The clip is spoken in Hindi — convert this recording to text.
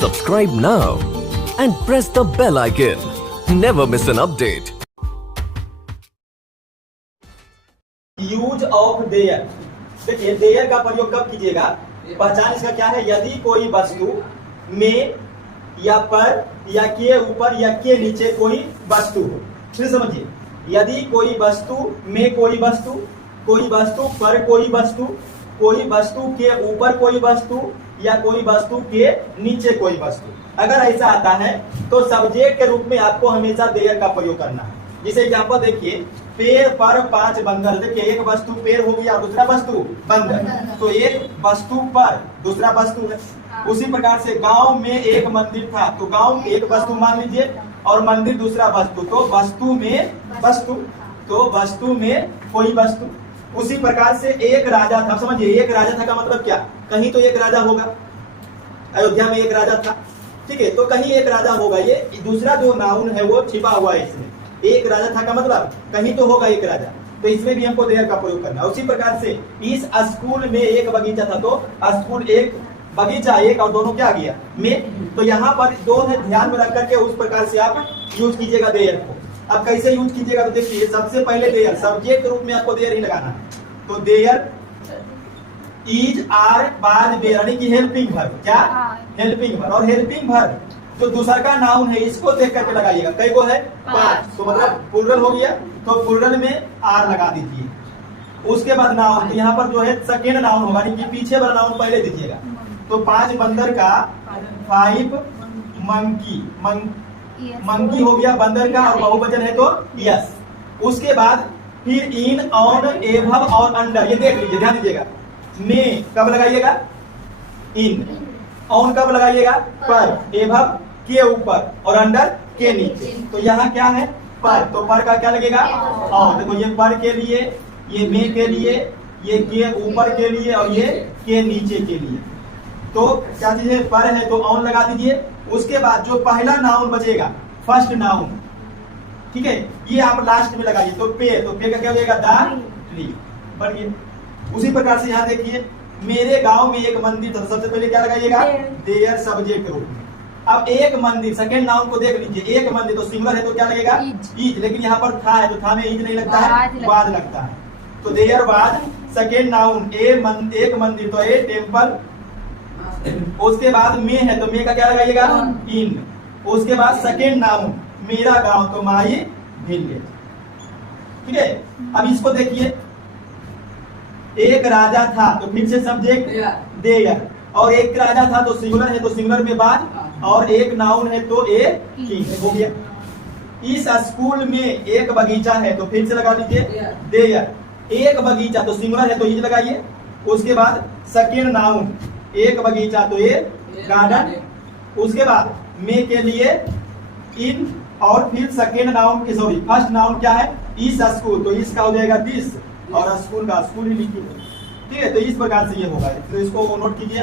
Subscribe now and press the bell icon. Never miss an update. Use of their. देखिए देयर का प्रयोग कब कीजिएगा, पहचान इसका क्या है, यदि कोई वस्तु में या पर या के ऊपर या के नीचे कोई वस्तु हो। फिर समझिए, यदि कोई वस्तु में कोई वस्तु पर कोई वस्तु के ऊपर कोई वस्तु या कोई वस्तु के नीचे कोई वस्तु, अगर ऐसा आता है तो सब्जेक्ट के रूप में आपको हमेशा देयर का प्रयोग करना है। जैसे एग्जांपल देखिए, पेड़ पर 5 बंदर। देखिए एक वस्तु पेड़ हो गया, दूसरा वस्तु बंदर, तो एक वस्तु पर दूसरा वस्तु है। उसी प्रकार से गांव में एक मंदिर था, तो गांव एक वस्तु मान लीजिए और मंदिर दूसरा वस्तु, तो वस्तु में कोई वस्तु। उसी प्रकार से एक राजा था। समझिए, एक राजा था का मतलब क्या, कहीं तो एक राजा होगा, अयोध्या में एक राजा था, ठीक है, तो कहीं एक राजा होगा। ये दूसरा जो नाउन है वो छिपा हुआ है इसमें। एक राजा था का मतलब कहीं तो होगा एक राजा, तो इसमें भी हमको देयर का प्रयोग करना है। उसी प्रकार से इस स्कूल में एक बगीचा था, तो स्कूल एक बगीचा एक और दोनों क्या आ गया में, तो यहाँ पर दो है, ध्यान में रख करके उस प्रकार से आप यूज कीजिएगा देयर को। अब कैसे यूज कीजिएगा, तो देखिए सबसे पहले देयर सब्जेक्ट के रूप में आपको देयर ही लगाना है। तो देयर इज आर बाद यानी कि हेल्पिंग वर्ब, क्या हेल्पिंग वर्ब, और हेल्पिंग वर्ब जो दूसरा का नाउन है इसको देख करके लगाइएगा। कई को है 5, तो मतलब प्लुरल हो गया, तो प्लुरल में आर लगा दीजिए। उसके बाद नाउन, तो यहाँ पर जो है सेकेंड नाउन होगा, यानी कि पीछे वाला नाउन पहले दीजिएगा। तो 5 बंदर का 5 मंकी हो गया बंदर का, और बहुवचन है तो यस। उसके बाद फिर इन, ऑन, एभव और अंडर, ये देख लीजिए, ध्यान दीजिएगा। में कब लगाइएगा, इन, ऑन कब लगाइएगा, पर, एभव के ऊपर और अंडर के नीचे। तो यहाँ क्या है पर, तो पर का क्या लगेगा ऑन। देखो ये पर के लिए, ये में के लिए, ये के ऊपर के लिए और ये के नीचे के लिए। तो क्या चीज है, पर है तो ऑन लगा दीजिए। उसके बाद जो पहला नाउन बचेगा, फर्स्ट नाउन, ठीक है, ये आप लास्ट में लगाइए। तो पे का क्या हो जाएगा, द ट्री, बढ़िए। उसी प्रकार से यहाँ देखिए, मेरे गांव में एक मंदिर था, सबसे पहले क्या लगाइएगा, देयर सब्जेक्ट के रूप में। अब एक मंदिर, सेकेंड नाउन को देख लीजिए, एक मंदिर तो सिंगुलर है तो क्या लगेगा, ईज, लेकिन यहाँ पर था है तो था में ईज नहीं लगता है, वाद लगता है। तो देयर वाद सेकेंड नाउन, एक मंदिर तो ए टेम्पल। उसके बाद में है तो में का क्या लगाइएगा, इन। उसके बाद सेकेंड नाउन मेरा गांव, तो माई विलेज, ठीक है। अब इसको देखिए, एक राजा था तो फिर से सब्जेक्ट देयर, और एक राजा था तो सिंगुलर है तो सिंगुलर में बाद, और एक नाउन है तो ए किंग हो गया। इस स्कूल में एक बगीचा है तो फिर से लगा लीजिए देयर, एक बगीचा तो सिंगुलर है तो इज लगाइए। उसके बाद सेकेंड नाउन, एक बगीचा तो ए गार्डन। उसके बाद में के लिए इन, और फिर सेकेंड नाउन की सॉरी फर्स्ट नाउन क्या है, इस स्कूल, तो इसका हो जाएगा दिस, और स्कूल का स्कूल ही लिखिए, ठीक है। तो इस प्रकार से ये होगा, तो इसको नोट कीजिए।